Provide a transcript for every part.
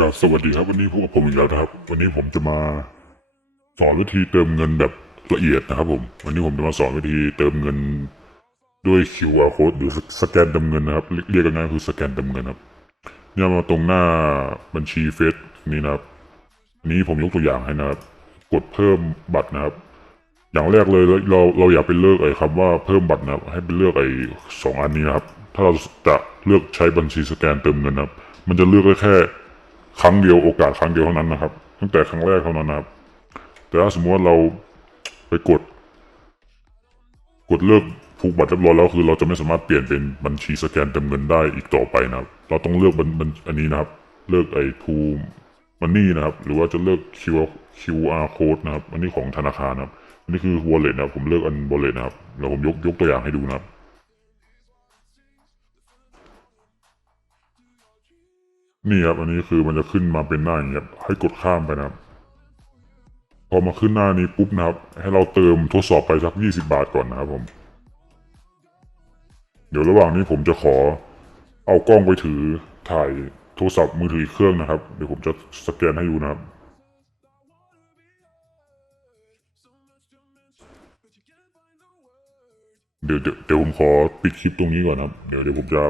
กับสวัสดีครับ วันนี้พวกบผมอีกแล้วนะครับ วันนี้ผมจะมาสอนวิธีเติมเงินแบบละเอียดนะครับผม วันนี้ผมจะมาสอนวิธีเติมเงินด้วย QR code หรือสแกนเติมเงินนะครับ เรียกกันง่ายๆคือสแกนเติมเงินครับเนี่ยมาตรงหน้าบัญชีเฟซนี้นะครับนี้ผมยกตัวอย่างให้นะครับ กดเพิ่มบัตรนะครับ อย่างแรกเลยเราเราอย่าไปเลือกไอ้คำว่าเพิ่มบัตรนะครับ ให้ไปเลือกไอ้สองอันนี้นะครับ ถ้าเราจะเลือกใช้บัญชีสแกนเติมเงินนะครับ มันจะเลือกได้แค่ ครั้งเดียวโอกาสครั้งเดียวเท่านั้นนะครับ ตั้งแต่ครั้งแรกเท่านั้นนะครับ แต่ถ้าสมมติว่าเราไปกด กดเลิกผูกบัตรเรียบร้อยแล้วคือ เราจะไม่สามารถเปลี่ยนเป็นบัญชีสแกนเติมเงินได้อีกต่อไปนะครับ เราต้องเลือกบัญบัญอันนี้นะครับ เลือกไอ้ทูมันนี่นะครับ หรือว่าจะเลือก QR QR code นะครับ อันนี้ของธนาคารนะครับอันนี้คือ wallet นะครับ ผมเลือกอัน wallet นะครับแล้วผมยกยกตัวอย่างให้ดูนะครับ นี่ครับอันนี้คือมันจะขึ้นมาเป็นหน้าอย่างเงี้ยให้กดข้ามไปนะครับ พอมาขึ้นหน้านี้ปุ๊บนะครับ ให้เราเติมทดสอบไปสักยี่สิบาทก่อนนะครับผม เดี๋ยวระหว่างนี้ผมจะขอเอากล้องไปถือถ่ายโทรศัพท์มือถือเครื่องนะครับ เดี๋ยวผมจะสแกนให้ดูนะครับเดี๋ยวเดี๋ยวเดี๋ยวผมขอปิดคลิปตรงนี้ก่อนนะครับ เดี๋ยวเดี๋ยวผมจะ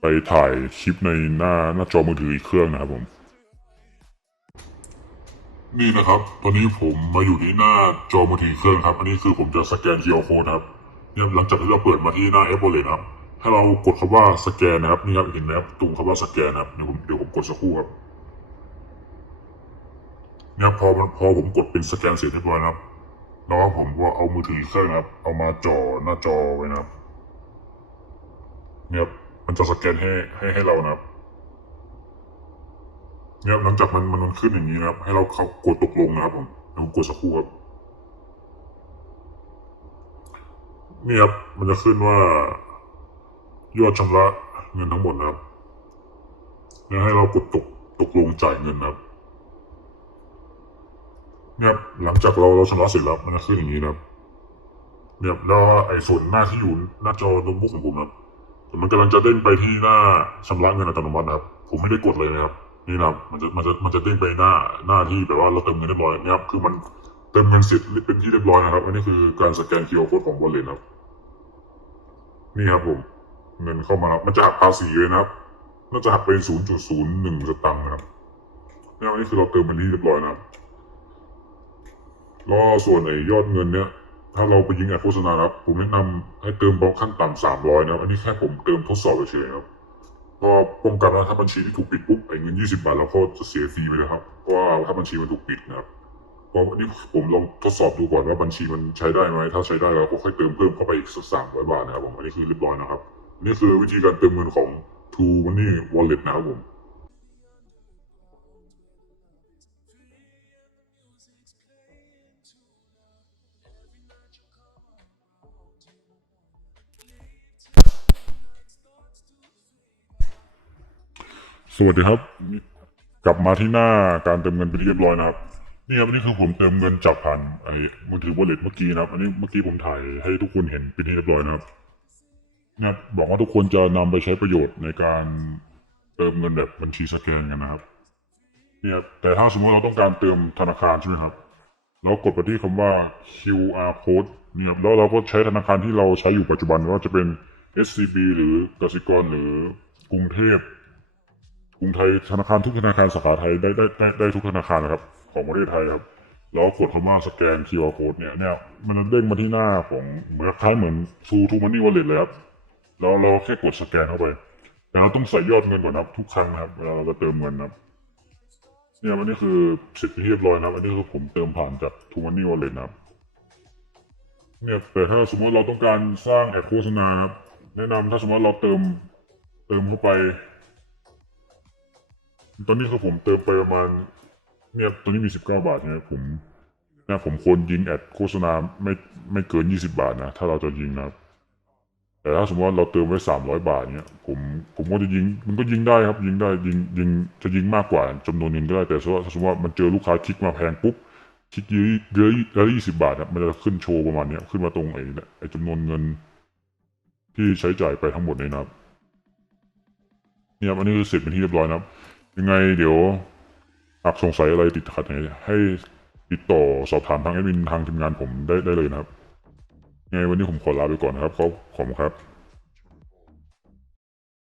ไปถ่ายคลิปในหน้าหน้าจอมือถืออีกเครื่องนะครับผม นี่นะครับ ตอนนี้ผมมาอยู่ที่หน้าจอมือถือเครื่องครับ อันนี้คือผมจะสแกน QR code นครับเนี่ยหลังจากที่เราเปิดมาที่หน้าแอป Wallet นะครับให้เรากดคำว่าสแกนนะครับนี่ครับเห็นไหมครับตรงคำว่าสแกนนะครับเดี๋ยวผมเดี๋ยวผมกดสักครู่ครับเนี่ยพอมันพอผมกดเป็นสแกนเสร็จเรียบร้อยนะครับแล้วผมก็เอามือถือเครื่องนะครับ เอามาจ่อหน้าจอไว้นะครับเนี่ย มันจะสแกนให้ให้ให้เรานะครับ เนี่ยหลังจากมันมันมันขึ้นอย่างนี้นะครับ ให้เราเขากดตกลงนะครับผมเดี๋ยวผมกดสักครู่ครับนี่ครับมันจะขึ้นว่ายอดชำระเงินทั้งหมดนะครับแล้วให้เรากดตกตกลงจ่ายเงินนะครับเนี่ยหลังจากเราเราชำระเสร็จแล้วมันจะขึ้นอย่างนี้นะครับเนี่ยแล้วไอ้ส่วนหน้าที่อยู่หน้าจอโน้ตบุ๊กของผมนะครับ มันกำลังจะเด้งไปที่หน้าชำระเงินอัตโนมัตินะครับ ผมไม่ได้กดเลยนะครับ นี่นะครับ มันจะมันจะมันจะเด้งไปหน้าหน้าที่แบบว่าเราเติมเงินเรียบร้อยนะครับ คือมันเติมเงินเสร็จเป็นที่เรียบร้อยนะครับ อันนี้คือการสแกน QR code ของ Wallet ครับ นี่ครับผม เงินเข้ามาแล้วมันจะหักภาษีเลยนะครับ น่าจะหักเป็น 0.01 สตังค์นะครับนี่อันนี้คือเราเติมเป็นที่เรียบร้อยนะครับแล้วส่วนไอ้ยอดเงินเนี้ย ถ้าเราไปยิงแอดโฆษณาครับ ผมแนะนำให้เติมบล็อกขั้นต่ำสามร้อยนะครับอันนี้แค่ผมเติมทดสอบเฉยๆครับก็ป้องกันว่าถ้าบัญชีที่ถูกปิดปุ๊บไอ้เงินยี่สิบาทเราก็จะเสียฟรีไปเลยครับเพราะว่าถ้าบัญชีมันถูกปิดนะครับเพราะอันนี้ผมลองทดสอบดูก่อนว่าบัญชีมันใช้ได้ไหมถ้าใช้ได้เราก็ค่อยเติมเพิ่มเข้าไปอีกสักสามร้อยบาทนะครับผมอันนี้คือเรียบร้อยนะครับนนี่คือวิธีการเติมเงินของ True Money Wallet นะครับผม วัสดีครับ กลับมาที่หน้าการเติมเงินเป็นที่เรียบร้อยนะครับ นี่ครับนนี้คือผมเติมเงินจากผ่านไอ้มือถือ wallet เมื่อกี้นะครับ อันนี้เมื่อกี้ผมถ่ายให้ทุกคนเห็นเป็นที่เรียบร้อยนะครับนะครับอกว่าทุกคนจะนำไปใช้ประโยชน์ในการเติมเงินแบบบัญชีสแกนกันนะครับเนี่ยครับแต่ถ้าสมมติเราต้องการเติมธนาคารใช่ไหมครับ เรากดไปที่คำว่า QR code เนี่ยครับแล้วเราก็ใช้ธนาคารที่เราใช้อยู่ปัจจุบันว่าจะเป็น SCB หรือกสิกรหรือกรุงเทพ กรุงไทยธนาคารทุกธนาคารสาขาไทยได้ได้ได้ได้ทุกธนาคารนะครับ ของประเทศไทยครับแล้วกดคำว่าสแกน QR code เนี่ยเนี่ยมันเด้งมาที่หน้าของเหมือนคล้ายเหมือนซูทูมันนี่วอลเล็ตเลยครับแล้วเราแค่กดสแกนเข้าไป แต่เราต้องใส่ยอดเงินก่อนนะครับ ทุกครั้งนะครับเวลาเราจะเติมเงินนะครับเนี่ยอันนี้คือเสร็จที่เรียบร้อยนะครับอันนี้คือผมเติมผ่านจากทูมันนี่วอลเล็ตนะครับเนี่ยแต่ถ้าสมมติเราต้องการสร้างแอดโฆษณาครับแนะนำถ้าสมมติเราเติมเติมเข้าไป ตอนนี้คือผมเติมไปประมาณ เนี่ยตอนนี้มีสิบเก้าบาทเนี่ยผมนะผมควรยิงแอดโฆษณาไม่ไม่เกินยี่สิบาทนะถ้าเราจะยิงนะครับ แต่ถ้าสมมติว่าเราเติมไว้สามร้อยบาทเนี่ยผมผมก็จะยิงมันก็ยิงได้ครับ ยิงได้ยิงยิงจะยิงมากกว่าจำนวนเงินก็ได้แต่ถ้าสมมติว่ามันเจอลูกค้าคลิกมาแพงปุ๊บคลิกเยอะเยอะเยอะยี่สิบาทครับมันจะขึ้นโชว์ประมาณเนี้ยขึ้นมาตรงไอ้ไอ้จำนวนเงิน ที่ใช้จ่ายไปทั้งหมดเลยนะครับเนี่ยครับอันนี้คือเสร็จเป็นที่เรียบร้อยนะครับ ยังไงเดี๋ยวหากสงสัยอะไรติดขัดไหนให้ติดต่อสอบถามทางแอดมินทางทีมงานผมได้ได้เลยนะครับยังไงวันนี้ผมขอลาไปก่อนนะครับขอบขอบคุณครับ